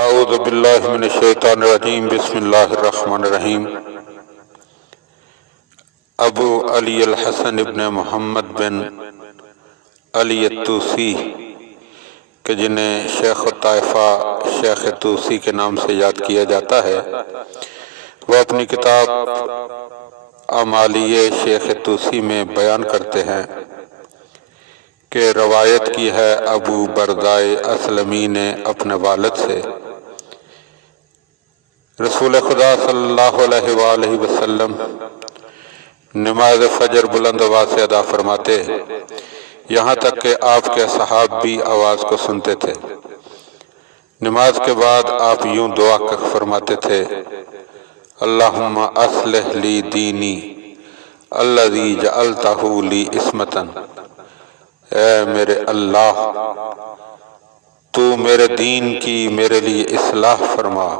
اعوذ باللہ من الشیطان الرجیم بسم اللہ الرحمن الرحیم۔ ابو علی الحسن ابن محمد بن علی الطوسی کہ جنہیں شیخ الطائفہ شیخ طوسی کے نام سے یاد کیا جاتا ہے، وہ اپنی کتاب اعمالیہ شیخ طوسی میں بیان کرتے ہیں کہ روایت کی ہے ابو بردائے اسلمی نے اپنے والد سے، رسول خدا صلی اللہ علیہ وآلہ وسلم نماز فجر بلند آواز سے ادا فرماتے، یہاں تک کہ آپ کے اصحاب بھی آواز کو سنتے تھے۔ نماز کے بعد آپ یوں دعا فرماتے تھے، اللہم اصلح لی دینی الذی جعلتہ لی عصمتاً، اے میرے اللہ تو میرے دین کی میرے لیے اصلاح فرما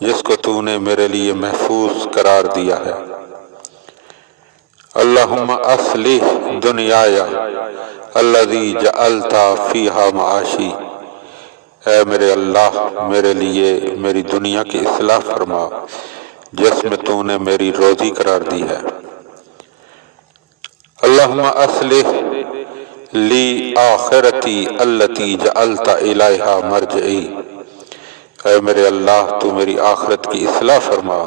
جس کو تو نے میرے لیے محفوظ قرار دیا ہے۔ اللہم اصلح دنیایا الذی جعلت فیہا معاشی، اے میرے اللہ میرے لیے میری دنیا کی اصلاح فرما جس میں تو نے میری روزی قرار دی ہے۔ اللہم اصلح لی آخرتی التی جعلت الیہا مرجعی، اے میرے اللہ تو میری آخرت کی اصلاح فرما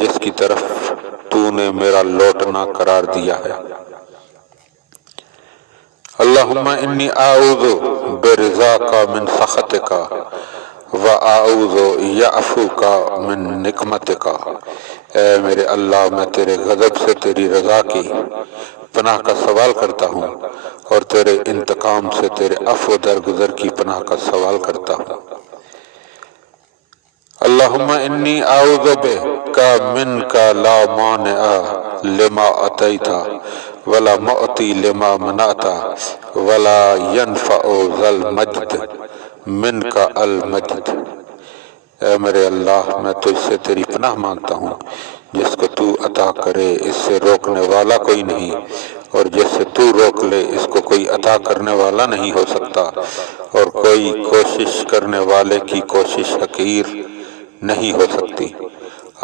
جس کی طرف تو نے میرا لوٹنا قرار دیا ہے۔ اللہم انی اعوذ برضاک من سخطک واعوذ یعفوک من نقمتک، اے میرے اللہ میں تیرے غضب سے تیری رضا کی پناہ کا سوال کرتا ہوں اور تیرے انتقام سے تیرے عفو درگزر کی پناہ کا سوال کرتا ہوں۔ اللہم انی اعوذ بک منک لا مانع لما اعطیت ولا معطی لما منعت ولا ینفع ذا المجد منک المجد، اے میرے اللہ میں تجھ سے تیری پناہ مانگتا ہوں، جس کو تو عطا کرے اس سے روکنے والا کوئی نہیں، اور جس سے تو روک لے اس کو کوئی عطا کرنے والا نہیں ہو سکتا، اور کوئی کوشش کرنے والے کی کوشش حقیر نہیں ہو سکتی۔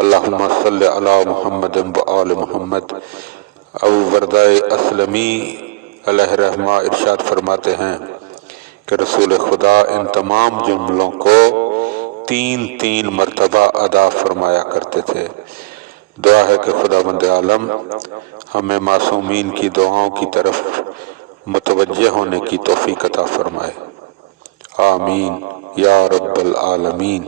اللہم صلی علی محمد و آل محمد۔ ابو بردائے اسلمی علیہ رحمہ ارشاد فرماتے ہیں کہ رسول خدا ان تمام جملوں کو تین مرتبہ ادا فرمایا کرتے تھے۔ دعا ہے کہ خداوند عالم ہمیں معصومین کی دعاؤں کی طرف متوجہ ہونے کی توفیق عطا فرمائے، آمین یا رب العالمین۔